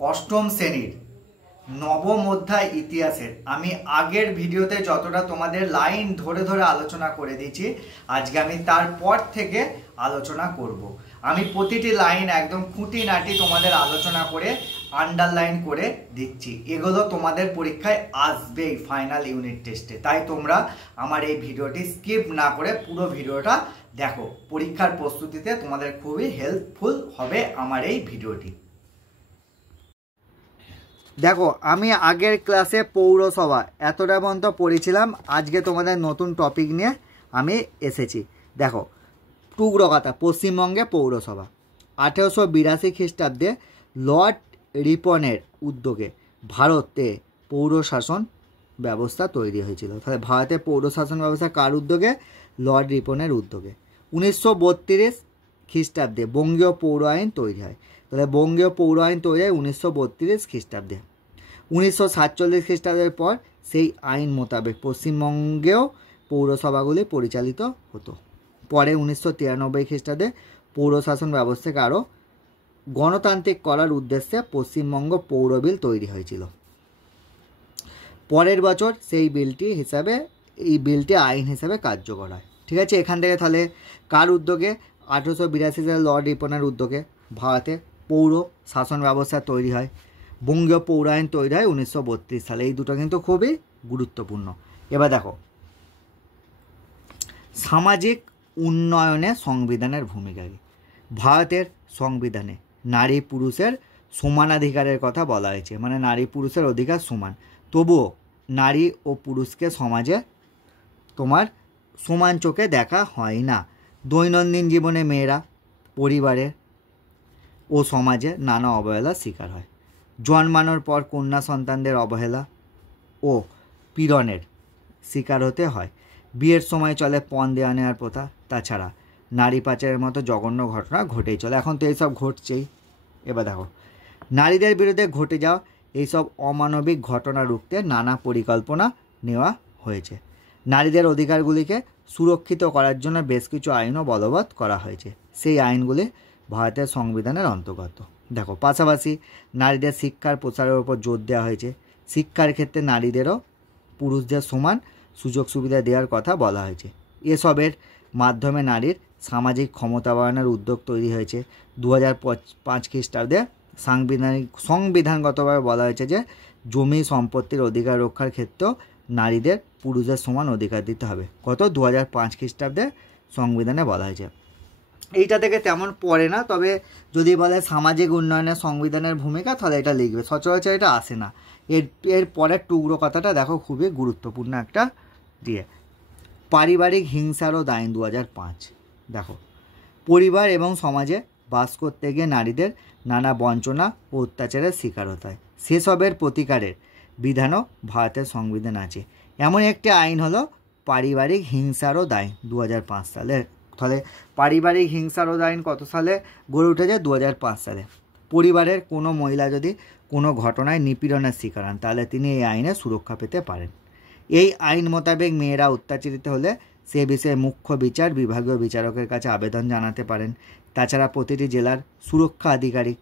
অষ্টম শ্রেণীর নবম অধ্যায় ইতিহাসের আমি আগের ভিডিওতে যতটা তোমাদের লাইন ধরে ধরে আলোচনা করে দিয়েছি, আজকে আমি তারপর থেকে আলোচনা করব। আমি প্রতিটি লাইন একদম খুঁটিনাটি তোমাদের আলোচনা করে আন্ডারলাইন করে দিচ্ছি। এগুলো তোমাদের পরীক্ষায় আসবেই ফাইনাল ইউনিট টেস্টে, তাই তোমরা আমার এই ভিডিওটি স্কিপ না করে পুরো ভিডিওটা দেখো। পরীক্ষার প্রস্তুতিতে তোমাদের খুবই হেল্পফুল হবে আমার এই ভিডিওটি। দেখো, আমি আগের ক্লাসে পৌরসভা এতটা পর্যন্ত পড়েছিলাম। আজকে তোমাদের নতুন টপিক নিয়ে আমি এসেছি। দেখো, টুকরো কথা, পশ্চিমবঙ্গে পৌরসভা 1882 খ্রিস্টাব্দে লর্ড রিপনের উদ্যোগে ভারতে পৌর শাসন ব্যবস্থা তৈরি হয়েছিল। তাহলে ভারতে পৌর শাসন ব্যবস্থা কার উদ্যোগে? লর্ড রিপনের উদ্যোগে। 1932 খ্রিস্টাব্দে বঙ্গীয় পৌর আইন তৈরি হয়। তাহলে বঙ্গীয় পৌর আইন তৈরি হয় 1932 খ্রিস্টাব্দে। 1947 খ্রিস্টাব্দের পর সেই আইন মোতাবেক পশ্চিমবঙ্গেও পৌরসভাগুলি পরিচালিত হতো। পরে 1993 খ্রিস্টাব্দে পৌরশাসন ব্যবস্থাকে আরও গণতান্ত্রিক করার উদ্দেশ্যে পশ্চিমবঙ্গ পৌর বিল তৈরি হয়েছিল। পরের বছর সেই বিলটি আইন হিসেবে কার্যকর হয়। ঠিক আছে, এখান থেকে তাহলে কার উদ্যোগে? 1882 সালে লর্ড রিপনের উদ্যোগে ভারতে পৌর শাসন ব্যবস্থা তৈরি হয়। বঙ্গীয় পৌর আইন তৈরি হয় 1932 সালে। এই দুটো কিন্তু খুবই গুরুত্বপূর্ণ। এবার দেখো, সামাজিক উন্নয়নে সংবিধানের ভূমিকা কি? ভারতের সংবিধানে নারী পুরুষের সমানাধিকারের কথা বলা হয়েছে, মানে নারী পুরুষের অধিকার সমান। তবুও নারী ও পুরুষকে সমাজে তোমার সমান চোখে দেখা হয় না। দৈনন্দিন জীবনে মেয়েরা পরিবারে ও সমাজে নানা অবহেলার শিকার হয়। জন্মানোর পর কন্যা সন্তানদের অবহেলা ও পীড়নের শিকার হতে হয়। বিয়ের সময় চলে পণ দেওয়া নেওয়ার প্রথা। তাছাড়া নারী পাচারের মতো জঘন্য ঘটনা ঘটেই চলে। এখন তো এইসব ঘটছেই। এবার দেখো, নারীদের বিরুদ্ধে ঘটে যাওয়া এইসব অমানবিক ঘটনা রুখতে নানা পরিকল্পনা নেওয়া হয়েছে। নারীদের অধিকারগুলিকে সুরক্ষিত করার জন্য বেশ কিছু আইনও বলবৎ করা হয়েছে। সেই আইনগুলি ভারতের সংবিধানের অন্তর্গত। দেখো, পাশাপাশি নারীদের শিক্ষার প্রসারের উপর জোর দেওয়া হয়েছে। শিক্ষার ক্ষেত্রে নারীদেরও পুরুষদের সমান সুযোগ সুবিধা দেওয়ার কথা বলা হয়েছে। এসবের মাধ্যমে নারীর সামাজিক ক্ষমতা বাড়ানোর উদ্যোগ তৈরি হয়েছে। 2005 খ্রিস্টাব্দে সংবিধানগতভাবে বলা হয়েছে যে জমি সম্পত্তির অধিকার রক্ষার ক্ষেত্রেও নারীদের পুরুষদের সমান অধিকার দিতে হবে। কত? 2005 খ্রিস্টাব্দে সংবিধানে বলা হয়েছে। এইটা থেকে তেমন পড়ে না, তবে যদি বলে সামাজিক উন্নয়নে সংবিধানের ভূমিকা, তাহলে এটা লিখবে। সচরাচর এটা আসে না। এর পরের টুকরো কথাটা দেখো, খুবই গুরুত্বপূর্ণ একটা দিয়ে। পারিবারিক হিংসারও দায় 2005। দেখো, পরিবার এবং সমাজে বাস করতে গিয়ে নারীদের নানা বঞ্চনা ও অত্যাচারের শিকার হতে হয়। সেসবের প্রতিকারের বিধানও ভারতের সংবিধান আছে। এমন একটি আইন হলো পারিবারিক হিংসারও দায় 2005 সালের। তাহলে পারিবারিক হিংসারও আইন কত সালে গড়ে উঠেছে? 2005 সালে। পরিবারের কোনো মহিলা যদি কোনো ঘটনায় নিপীড়নের শিকার হন, তাহলে তিনি এই আইনে সুরক্ষা পেতে পারেন। এই আইন মোতাবেক মেয়েরা অত্যাচারিত হলে সে বিষয়ে মুখ্য বিচার বিভাগীয় বিচারকের কাছে আবেদন জানাতে পারেন। তাছাড়া প্রতিটি জেলার সুরক্ষা আধিকারিক,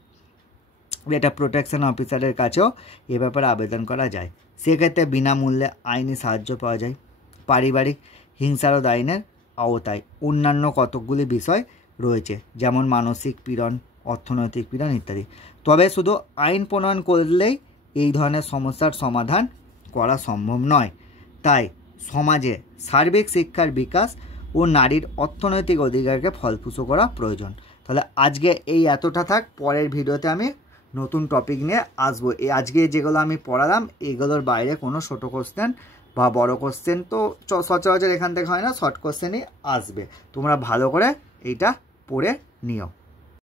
এটা প্রোটেকশন অফিসারের কাছেও এ ব্যাপারে আবেদন করা যায়। সেক্ষেত্রে বিনামূল্যে আইনি সাহায্য পাওয়া যায়। পারিবারিক হিংসারোধ আইনের আওতায় অন্যান্য কতকগুলি বিষয় রয়েছে, যেমন মানসিক পীড়ন, অর্থনৈতিক পীড়ন ইত্যাদি। তবে শুধু আইন প্রণয়ন করলেই এই ধরনের সমস্যার সমাধান করা সম্ভব নয়। তাই সমাজে সার্বিক শিক্ষার বিকাশ ও নারীর অর্থনৈতিক অধিকারকে ফলপ্রসূ করা প্রয়োজন। তাহলে আজকে এই এতটা থাক। পরের ভিডিওতে আমি নতুন টপিক নিয়ে আসবো। আজকে যেগুলো আমি পড়ালাম এগুলোর বাইরে কোনো ছোটো কোশ্চেন বা বড় কোশ্চেন তো সচরাচর এখান থেকে হয় না, শর্ট কোশ্চেনই আসবে। তোমরা ভালো করে এইটা পড়ে নিও।